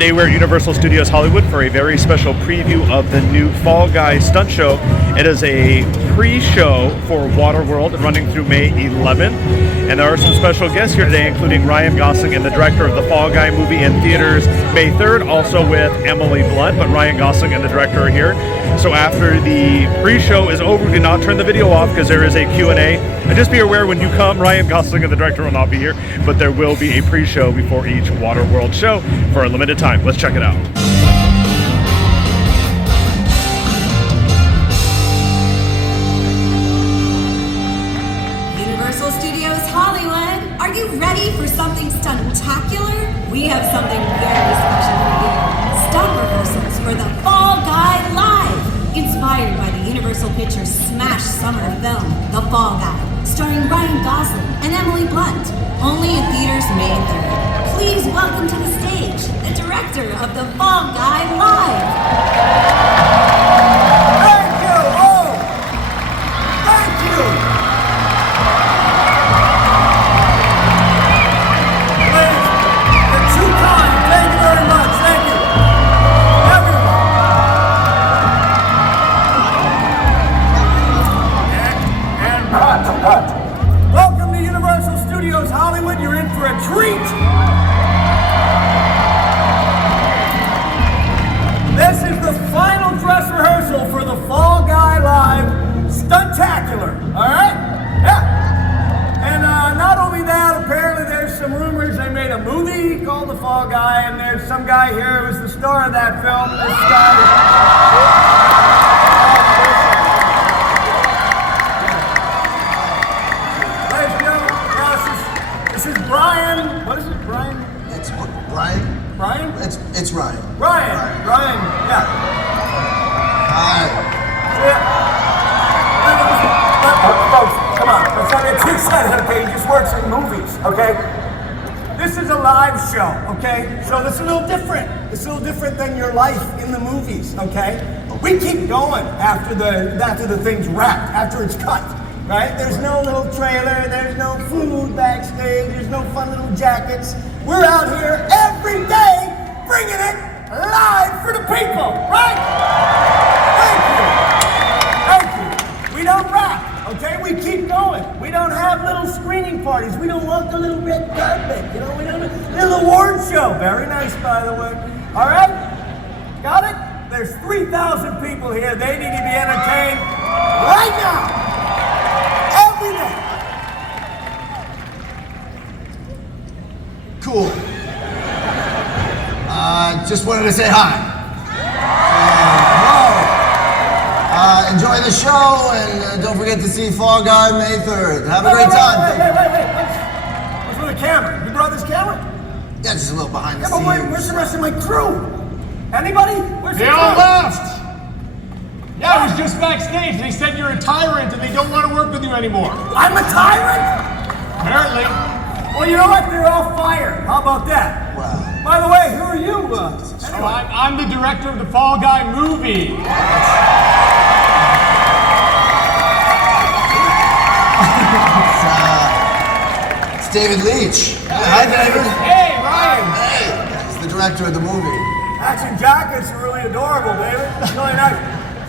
Today we're at Universal Studios Hollywood for a very special preview of the new Fall Guy Stunt Show. It is a pre-show for WaterWorld running through May 11th. And there are some special guests here today, including Ryan Gosling and the director of the Fall Guy movie in theaters May 3rd, also with Emily Blunt, but Ryan Gosling and the director are here. So after the pre-show is over, do not turn the video off because there is a Q&A. And just be aware when you come, Ryan Gosling and the director will not be here, but there will be a pre-show before each WaterWorld show for a limited time. Let's check it out. Universal Studios Hollywood, are you ready for something stuntacular? We have something very special for you. Stunt rehearsals for the Fall Guy Live, inspired by the Universal Pictures smash summer film, The Fall Guy, starring Ryan Gosling and Emily Blunt, only in theaters May 3rd. Please welcome to the stage the director of The Fall Guy Live. Thank you! Oh! Thank you! Please, you're too kind. Thank you very much. Thank you. Everyone. And cut. Welcome to Universal Studios Hollywood. You're in for a treat. This is the final dress rehearsal for the Fall Guy Live Stuntacular, all right? Yeah. And not only that, apparently there's some rumors they made a movie called The Fall Guy, and there's some guy here who's the star of that film. This guy. Ladies and gentlemen, this is Brian. What is it, Brian? It's Brian. Brian? It's Ryan. Ryan, yeah. Hi. Folks, come on. Let's not get too excited, okay? He just works in movies, okay? This is a live show, okay? So this is a little different. It's a little different than your life in the movies, okay? We keep going after the thing's wrapped, after it's cut, right? There's no little trailer, there's no food backstage, there's no fun little jackets. We're out here every day bringing it live for the people, right? Thank you. We don't wrap, okay? We keep going. We don't have little screening parties. We don't want the little red carpet, you know? We don't have a little award show. Very nice, by the way. All right? Got it? There's 3,000 people here. They need to be entertained right now. Every day. Cool. Just wanted to say hi. Enjoy the show, and don't forget to see Fall Guy May 3rd. Have a great time. Wait. What's with the camera? You brought this camera? Yeah, just a little behind the Yeah, but scenes. where's the rest of my crew? Anybody? Where's the They crew? all left. Yeah, I was just backstage. They said you're a tyrant and they don't want to work with you anymore. I'm a tyrant? Apparently. Well, you know what? They're all fired. How about that? Wow. By the way, who are you? So I'm the director of the Fall Guy movie. It's David Leach. Hi, David. Hey, Ryan. Hey, he's the director of the movie. Action jackets are really adorable, David. It's really nice.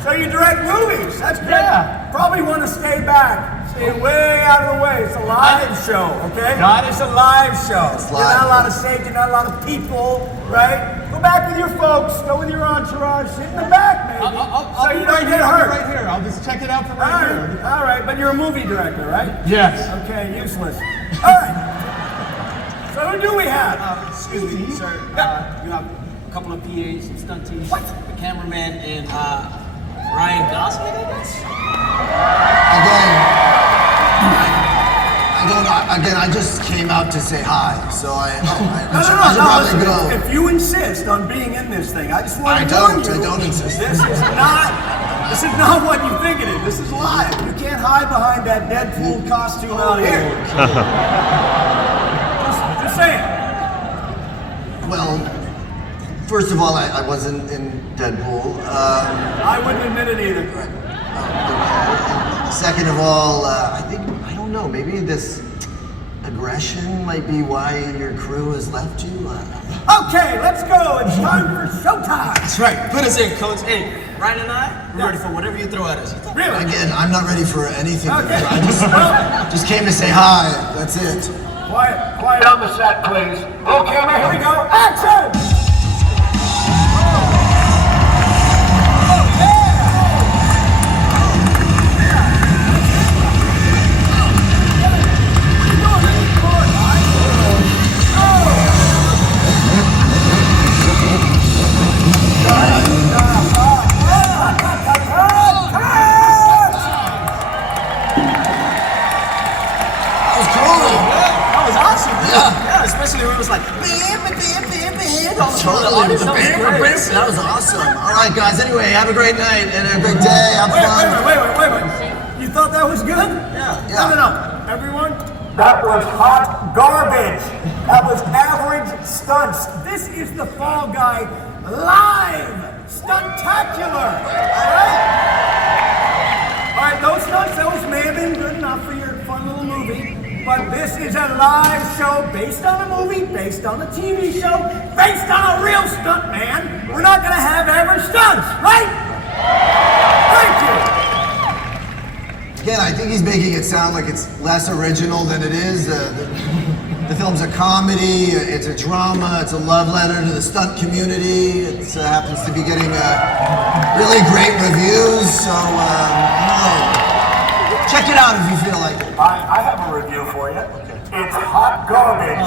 So you direct movies. That's great. Yeah. Probably want to stay back. Stay way out of the way. It's a live show, okay? Got it. It's a live show. It's You're live. not a lot of stage, you're not a lot of people, right? Go back with your folks. Go with your entourage. Sit in the back, maybe. I'll so be you right don't here. get I'll hurt. be right here. I'll just check it out from All right right, here. all right, but you're a movie director, right? Yes. Okay, useless. All right. So who do we have? Excuse me, sir. You have a couple of PAs, some stunt teams, What? the cameraman, and Ryan Gosling, I guess? Again, I just came out to say hi, so I No, should probably listen, go. if you insist on being in this thing, I just want I to warn don't. you. I don't insist. This is not what you think it is. This is live. You can't hide behind that Deadpool costume out here. just saying. Well, first of all, I wasn't in Deadpool. I wouldn't admit it either. Second of all, I don't know, maybe this aggression might be why your crew has left you? Okay, let's go. It's time for showtime. That's right. Put us in, coach. Hey, Ryan and we're ready for whatever you throw at us. Really? Again, I'm not ready for anything. Okay. I just came to say hi. That's it. Quiet on the set, please. Roll camera, here we go. Action! Yeah, especially when it was like, bam. Totally. That was awesome. All right, guys. Anyway, have a great night and a great day. Have fun. Wait a minute. You thought that was good? Yeah. No. Everyone? That was hot garbage. That was average stunts. This is the Fall Guy live Stuntacular. All right, those stunts, those may have been good enough for your fun little movie. But this is a live show based on a movie, based on a TV show, based on a real stunt man. We're not going to have average stunts, right? Thank you. Again, I think he's making it sound like it's less original than it is. The film's a comedy, it's a drama, it's a love letter to the stunt community. It happens to be getting really great reviews, so check it out if you feel like it. I have a review for you. Okay. It's hot garbage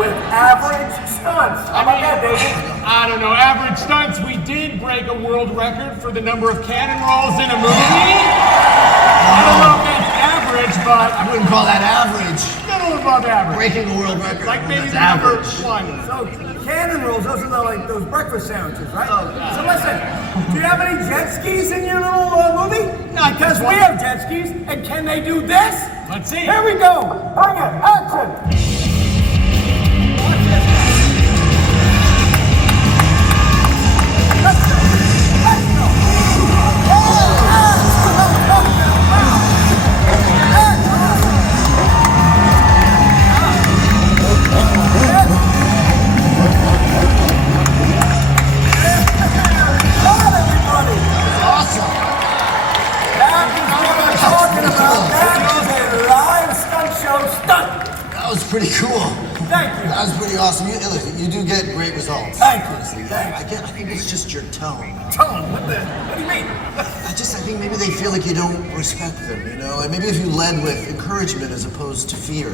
with average stunts. How about that, David? I don't know. Average stunts. We did break a world record for the number of cannon rolls in a movie. I don't know if that's average, but I wouldn't call that average. little above average. Breaking a world record. Like maybe That's the number average. one. So, cannon rolls, those are like those breakfast sandwiches, right? So listen, do you have any jet skis in your little movie? Not because this we one. have jet skis, and can they do this? Let's see. Here we go. Bring it. Action. Let's go. Let's go. That was pretty cool. Thank you. That was pretty awesome. You do get great results. Thank you. Honestly. Thank you. I think it's just your tone. Tone, what do you mean? I think maybe they feel like you don't respect them, you know? And maybe if you led with encouragement as opposed to fear.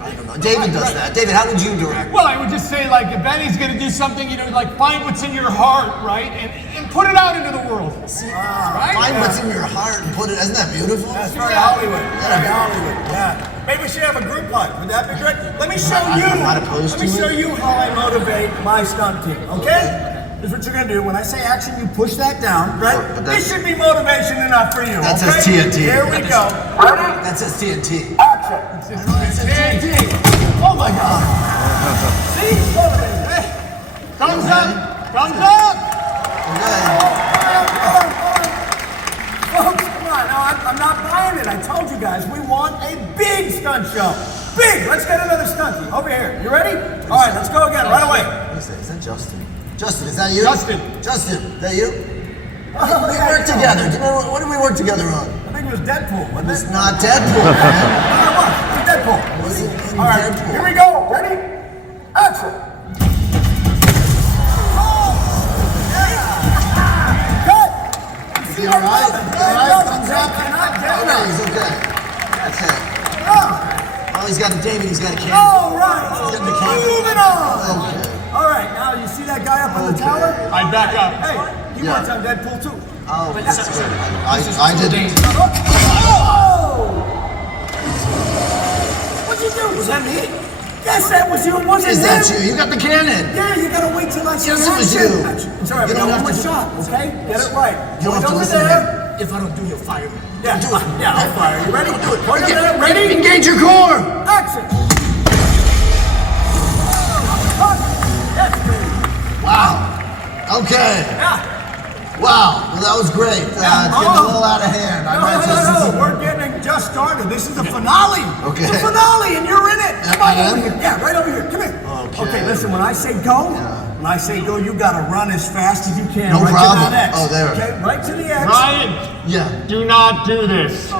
I don't know. David does that. David, how would you direct? Well, I would just say, like, if Benny's going to do something, like, find what's in your heart, right? And put it out into the world. Right? Find what's in your heart and put it. Isn't that beautiful? That's very Hollywood. Very Hollywood. Yeah. Maybe we should have a group hug. Would that be great? Let me show you. I'm not opposed Let me to show it. you how I motivate my stunt team. Okay? Here's what you're gonna do. When I say action, you push that down, right? Oh, This should be motivation enough for you. That okay? says TNT. Here we go. Ready? That says TNT. Action. That says TNT. Oh my God. See? Motivation. Hey, thumbs up! Thumbs up! Okay. Folks, come on. No, I'm not buying it. I told you guys, we want a big stunt show. Big! Let's get another stunty. Over here. You ready? All right, let's go again. Right away. What is that? Is that Justin? Justin, is that you? Justin. Justin, is that you? We worked together. Do you remember, what did we work together on? I think it was Deadpool, wasn't It's it? not Deadpool, man. No, it was. It was Deadpool. Was it in All right, Deadpool? here we go. Ready? Action. Cut. Is he all right? Thumbs up? Cannot get Okay, it. he's okay. Okay. Oh, he's got a David. He's got a can. All right. He's got the can. Moving on. Okay. All right, now you see that guy up on the tower? I back up. Hey, he Yeah. works on Deadpool too. Oh, that's good. I didn't. Oh! What'd you do? Was that me? Yes, that was you. It wasn't Is him. that you? You got the cannon. Yeah, you gotta wait till I see Yes, it was action. you. It's all right, You we don't got have one to- shot, okay? Get it right. You don't have to Point listen over to there. If I don't do, you'll fire me. Yeah, Do it. yeah, I'll fire you. Ready? Do it. Point over there. Ready? Ready? Engage your core. Action. Yes, baby. Wow. Okay. Yeah. Wow. Well, that was great. It's getting a little out of hand. I might just. No. We're getting just started. This is the finale. Okay. It's the finale, and you're in it. right over here. Yeah, right over here. Come here. Okay, listen, when I say go, you gotta run as fast as you can. No right problem. to that X. Oh, there. Okay, right to the X. Ryan, Yeah. do not do this.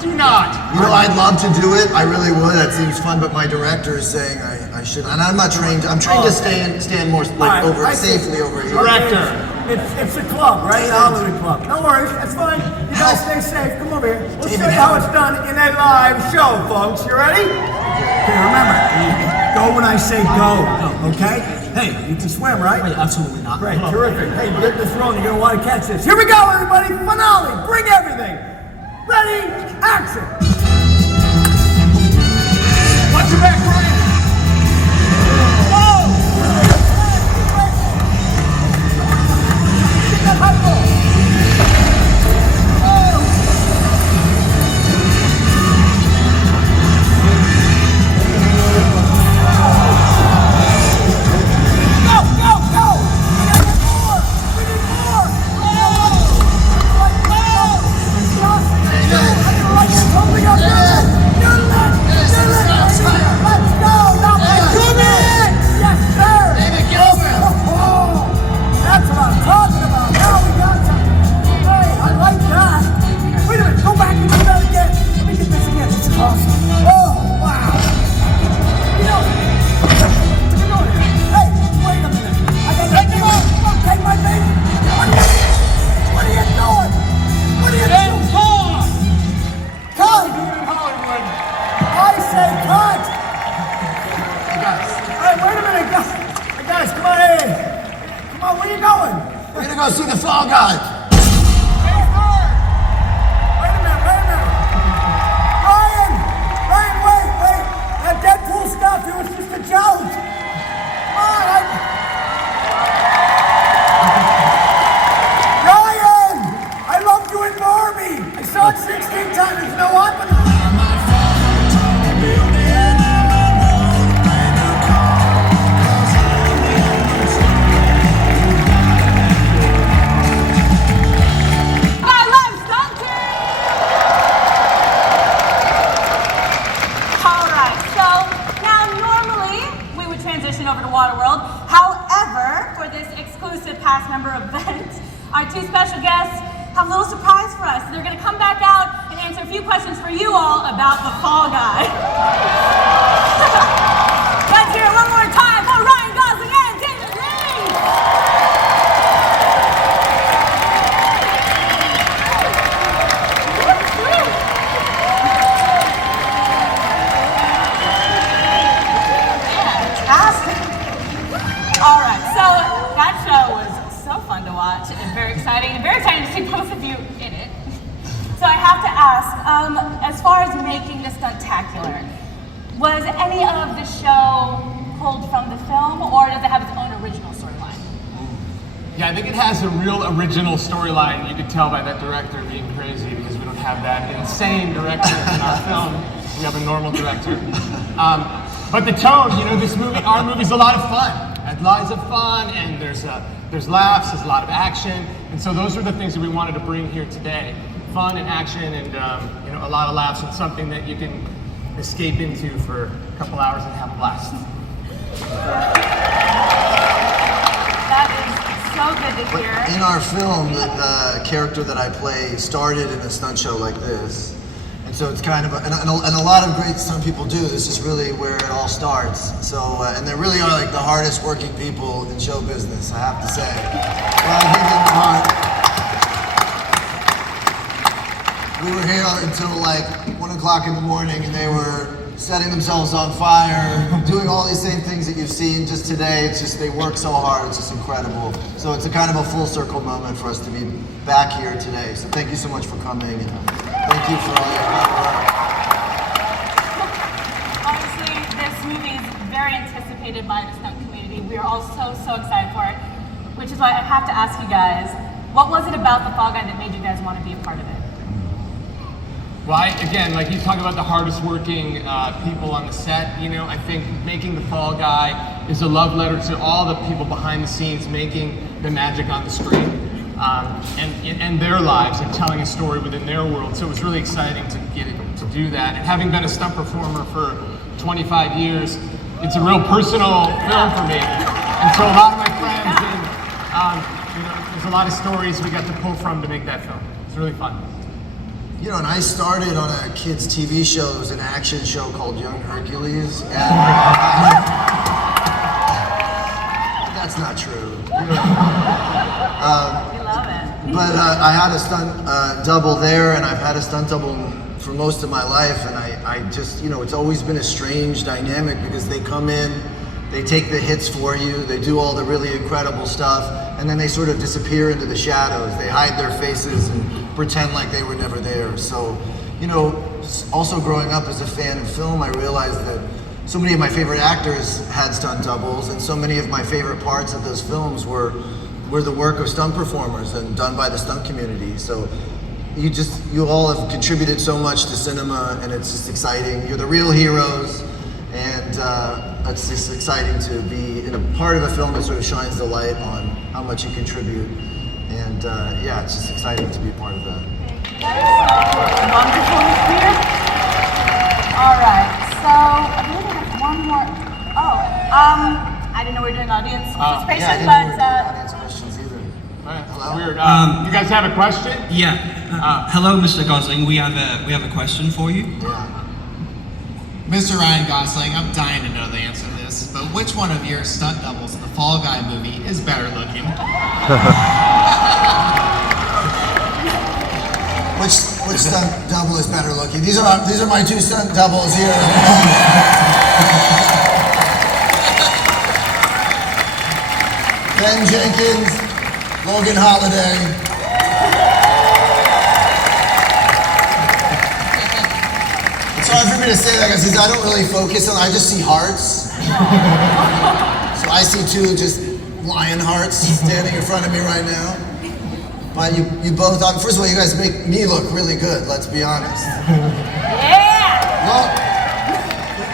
Do not. You know, I'd love to do it. I really would. That seems fun. But my director is saying I should. And I'm not trained. I'm trained to stand more like safely over here. Director. It's a club, right? The Hollywood Club. No worries, that's fine. You guys stay safe. Come over here. We'll show you how it's done in a live show, folks. You ready? Okay, remember, go when I say go. Okay? Hey, you can swim, right? Wait, absolutely not. Great, terrific. Hey, get this rolling. You're gonna want to catch this. Here we go, everybody. Finale. Bring everything. Ready? Action. Watch your back, Ryan. We're gonna go see the Fall Guy. Wait a minute. Ryan, wait. That Deadpool stuff, it was just a joke. Come on, Ryan, I loved you in Barbie. I saw it 16 times. There's no option. over to WaterWorld. However, for this exclusive cast member event, our two special guests have a little surprise for us. They're going to come back out and answer a few questions for you all about the Fall Guy. Let's hear it one more time for Ryan Gosling and David Lee. All right, so that show was so fun to watch and very exciting to see both of you in it. So I have to ask, as far as making the Stuntacular, was any of the show pulled from the film, or does it have its own original storyline? Yeah, I think it has a real original storyline. You could tell by that director being crazy because we don't have that insane director in our film. We have a normal director. But the tone, our movie's a lot of fun. It lies of fun, and there's laughs, there's a lot of action, and so those are the things that we wanted to bring here today: fun and action, and a lot of laughs, and something that you can escape into for a couple hours and have a blast. That is so good to hear. In our film, the character that I play started in a stunt show like this. And so it's kind of, and a lot of great stunt people do. This is really where it all starts. So, and they really are like the hardest working people in show business, I have to say. We were here until like 1 o'clock in the morning, and they were setting themselves on fire, doing all these same things that you've seen just today. It's just, they work so hard, it's just incredible. So it's a kind of a full circle moment for us to be back here today. So thank you so much for coming, and thank you for all your hard work. Honestly, this movie is very anticipated by the stunt community. We are all so excited for it, which is why I have to ask you guys, what was it about the Fall Guy that made you guys want to be a part of it? Well, again, like you talk about the hardest working people on the set, I think making the Fall Guy is a love letter to all the people behind the scenes making the magic on the screen. and their lives and telling a story within their world. So it was really exciting to get to do that. And having been a stunt performer for 25 years, it's a real personal film for me. And so a lot of my friends and there's a lot of stories we got to pull from to make that film. It's really fun. You know, and I started on a kids' TV show. It was an action show called Young Hercules, and that's not true. We love it. But I had a stunt double there, and I've had a stunt double for most of my life, and I just, you know, it's always been a strange dynamic because they come in, they take the hits for you, they do all the really incredible stuff, and then they sort of disappear into the shadows. They hide their faces and pretend like they were never there. So, you know, also growing up as a fan of film, I realized that so many of my favorite actors had stunt doubles, and so many of my favorite parts of those films were the work of stunt performers and done by the stunt community. So you all have contributed so much to cinema, and it's just exciting. You're the real heroes, and it's just exciting to be in a part of a film that sort of shines the light on how much you contribute. And yeah, it's just exciting to be a part of that. Wonderful here. All right, so I believe we have one more. I didn't know we were doing audience participation, Yeah, I didn't know we were doing but audience questions either. Hello? Weird. You guys have a question? Yeah. Hello, Mr. Gosling. We have a question for you. Yeah. Mr. Ryan Gosling, I'm dying to know the answer to this, but which one of your stunt doubles in the Fall Guy movie is better looking? Which stunt double is better looking? These are my two stunt doubles here. Ben Jenkins, Logan Holiday. It's hard for me to say that because I don't really focus on. I just see hearts. So I see two just lion hearts standing in front of me right now. But you both, first of all, you guys make me look really good, let's be honest. yeah.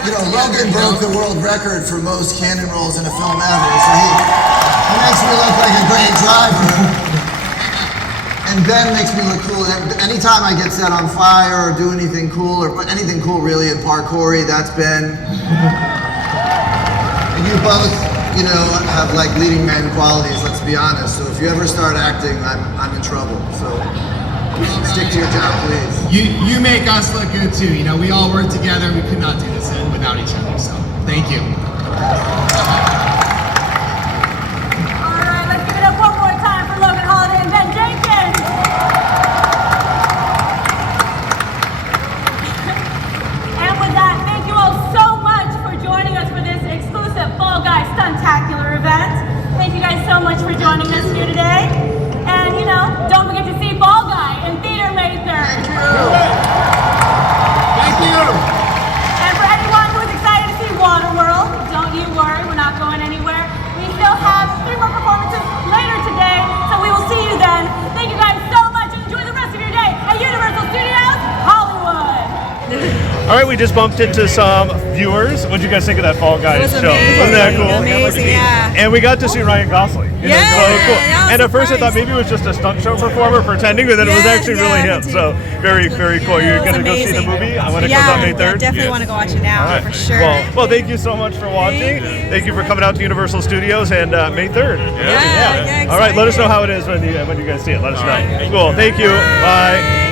You know, Logan broke the world record for most cannon rolls in a film ever, so he makes me look like a great driver. And Ben makes me look cool. Anytime I get set on fire or do anything cool, or anything cool really in parkour, that's Ben. And you both, you know, have like leading man qualities, let's be honest. So if you ever start acting, I'm in trouble. So stick to your job, please. You make us look good too. You know, we all work together. We could not do this without each other. So thank you. All right, let's give it up one more time for Logan Holiday and Ben Jenkins. And with that, thank you all so much for joining us for this exclusive Fall Guy Stuntacular event. Thank you guys so much for joining us here today. And you know, don't forget to see Fall Guy in theater May 3rd. Thank you. And for anyone who is excited to see WaterWorld, don't you worry, we're not going anywhere. We still have 3 more performances later today, so we will see you then. Thank you guys so much, and enjoy the rest of your day at Universal Studios Hollywood. All right, we just bumped into some viewers. What did you guys think of that Fall Guy show? Wasn't that cool? Amazing, yeah. And we got to see Ryan Gosling. You know, Yeah, so cool. that was And at first I surprise. thought maybe it was just a stunt show performer pretending, but then it was Yeah, actually yeah, really me him. too. So very, very cool. You're It was going to go see the amazing. movie when it Yeah, comes out May 3rd? I definitely want to go watch it now, All right. for sure. Well, thank you so much for watching. Thank you for coming out to Universal Studios and May 3rd. Yeah, All right, let us know excited. how it is when you guys see it. Let us know. Cool. Thank you. Bye.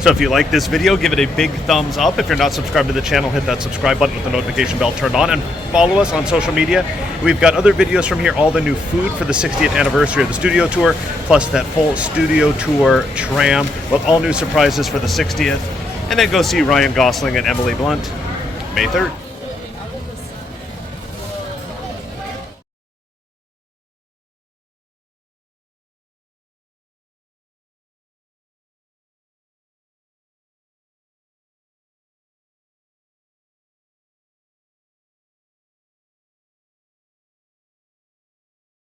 So if you like this video, give it a big thumbs up. If you're not subscribed to the channel, hit that subscribe button with the notification bell turned on, and follow us on social media. We've got other videos from here, all the new food for the 60th anniversary of the studio tour, plus that full studio tour tram with all new surprises for the 60th. And then go see Ryan Gosling and Emily Blunt May 3rd.